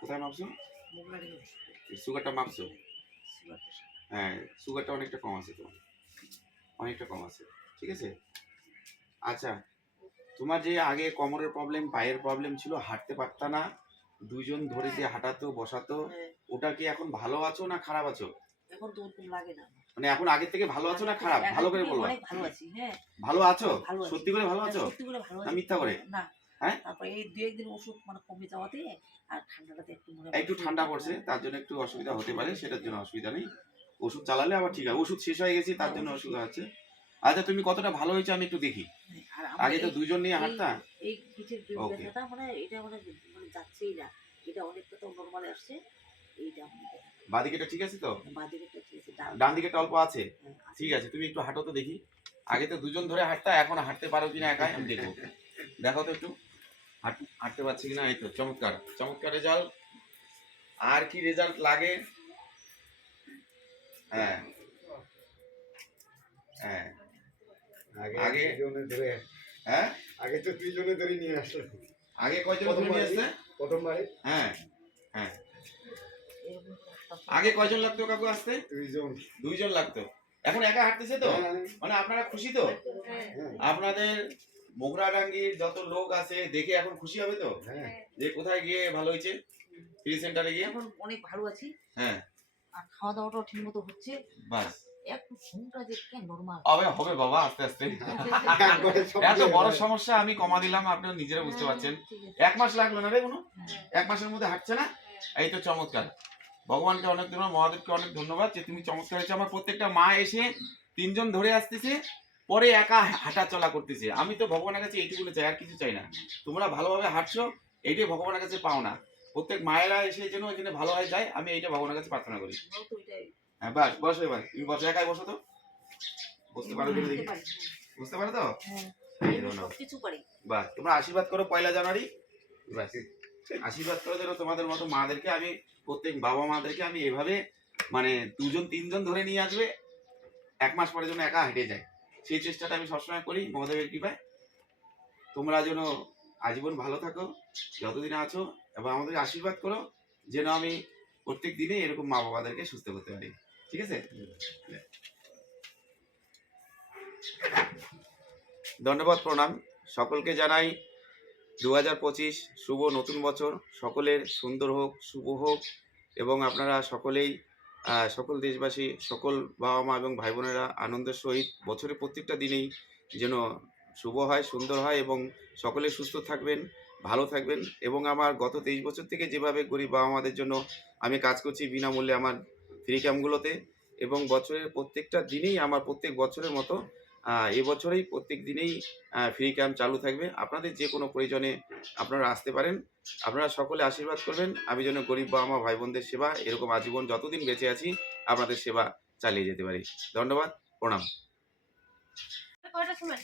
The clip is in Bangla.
কোথায় মাপছো? সুগারটা মাপছো? হ্যাঁ সুগারটা অনেকটা কম আছে তো। অনেকটা কম আছে, ঠিক আছে? আচ্ছা তোমার যে আগে কোমরের প্রবলেম পায়ের প্রবলেম ছিল, হাঁটতে পারতা না দুজন ধরে যে হাঁটাতো বসাতো ওটা কি এখন ভালো আছো না খারাপ আছো? এখন তো ওরকম লাগে না মানে এখন আগের থেকে ভালো আছো না খারাপ? ভালো করে বলব অনেক ভালো আছি হ্যাঁ। ভালো আছো? সত্যি করে ভালো আছো? সত্যি করে ভালো আছি। মিথ্যা করে? না। হ্যাঁ? তারপরে এই দু একদিন ওষুধ মানে কমে যাওয়াতে আর ঠান্ডাটাতে একটু মনে একটু ঠান্ডা পড়ছে তার জন্য একটু অসুবিধা হতে পারে সেটার জন্য অসুবিধা নেই। ওষুধ চালালে আবার ঠিক আছে। ওষুধ শেষ হয়ে গেছে তার জন্য অসুবিধা আছে আচ্ছা তুমি কতটা ভালো হয়েছে আমি একটু দেখি। আগে তো দুজন নিয়ে এই- হাঁটতা এই পিঠের. ব্যথাটা মানে এটা মানে মানে যাচ্ছেই না। এটা অনেকটা তো নর্মালে আসছে এইটা বাদিকেটা ঠিক আছে তো? বাদিকেরটা ঠিক আছে ডান দিকেটা অল্প আছে? হ্যাঁ, ঠিক আছে তুমি একটু হাঁটো তো দেখি। আগে তো দুজন ধরে হাঁটতা এখন হাঁটতে পারো কিনা একাই আমি দেখব। দেখো তো একটু। হাঁটতে পারছি কিনা? এই তো চমৎকার। চমৎকার রেজাল্ট আর কি রেজাল্ট লাগে? হ্যাঁ। হ্যাঁ। আগে আগে- দুজনে ধরে হ্যাঁ? আগে তো দুইজনে ধরে নিয়ে আসলো আগে কয়জন ধরে নিয়ে আসছে প্রথমবারে হ্যাঁ হ্যাঁ। আগে কয়জন লাগতো কাকু আসতে? দুইজন। দুইজন লাগতো। এখন একা হাঁটতেছে তো? হ্যাঁ, মানে আপনারা খুশি তো? হ্যাঁ, আপনাদের মোগরাডাঙ্গির যত লোক আছে দেখে এখন খুশি হবে তো? হ্যাঁ। যে কোথায় গিয়ে ভালো হয়েছে? ফ্রি সেন্টারে গিয়ে? এখন অনেক ভালো আছি। হ্যাঁ। আর খাওয়া দাওয়াটাও ঠিক মতো হচ্ছে। বাস। একটু ঘুমটা যে কেন নর্মাল হবে হবে বাবা আস্তে আস্তে। এত বড় সমস্যা আমি কমা দিলাম আপনারা নিজেরা বুঝতে পারছেন। এক মাস লাগল না রে কোনো হ্যাঁ। এক মাসের মধ্যে হাঁটছে না? এই তো চমৎকার। ভগবানকে অনেক ধন্যবাদ মহাদেবকে অনেক ধন্যবাদ যে তুমি চমৎকার হয়েছে। আমার প্রত্যেকটা মা এসে তিনজন ধরে আসতেছে পরে একা হাঁটা চলা করতেছে। আমি তো ভগবানের কাছে এইটুকু চাই আর কিছু চাই না। তোমরা ভালোভাবে হাঁটছো এইটাই ভগবানের কাছে পাও না প্রত্যেক মায়েরা এসে যেন এখানে ভালো হয়ে যায় আমি এইটা ভগবানের কাছে প্রার্থনা করি। এটাই হ্যাঁ বাস বসো এবার। তুমি বসো একাই বসো তো। বুঝতে পারো কিনা দেখি। বুঝতে পারো তো? হ্যাঁ। আমি ধন্যবাদ। সবকিছু পারি বাস তোমরা আশীর্বাদ করো পয়লা জানুয়ারি। বাস আশীর্বাদ করো যেন তোমাদের মতো মাদেরকে আমি প্রত্যেক বাবা মাদেরকে আমি এভাবে মানে দুজন তিনজন ধরে নিয়ে আসবে এক মাস পরে যেন একা হেঁটে যায়। সেই চেষ্টাটা আমি সবসময় করি মহাদেবের কৃপায়। তোমরা যেন আজীবন ভালো থাকো যতদিন আছো এবং আমাদের আশীর্বাদ করো যেন আমি প্রত্যেক দিনে এরকম মা বাবাদেরকে সুস্থ করতে পারি। ঠিক আছে? ধন্যবাদ প্রণাম। সকলকে জানাই দু হাজার পঁচিশ শুভ নতুন বছর। সকলের সুন্দর হোক শুভ হোক এবং আপনারা সকলেই সকল দেশবাসী সকল বাবা মা এবং ভাই বোনেরা আনন্দের সহিত বছরের প্রত্যেকটা দিনেই যেন শুভ হয় সুন্দর হয় এবং সকলে সুস্থ থাকবেন ভালো থাকবেন। এবং আমার গত তেইশ বছর থেকে যেভাবে গরিব বাবা মাদের জন্য আমি কাজ করছি বিনামূল্যে আমার ফ্রি ক্যাম্পগুলোতে এবং বছরের প্রত্যেকটা দিনেই আমার প্রত্যেক বছরের মতো এবছরেই প্রত্যেক দিনেই ফ্রি ক্যাম্প চালু থাকবে। আপনাদের যে কোনো প্রয়োজনে আপনারা আসতে পারেন। আপনারা সকলে আশীর্বাদ করবেন। আমি যেন গরিব বা আমার ভাই বোনদের সেবা, এরকম আজীবন যতদিন বেঁচে আছি, আপনাদের সেবা চালিয়ে যেতে পারি। ধন্যবাদ। প্রণাম। সময়?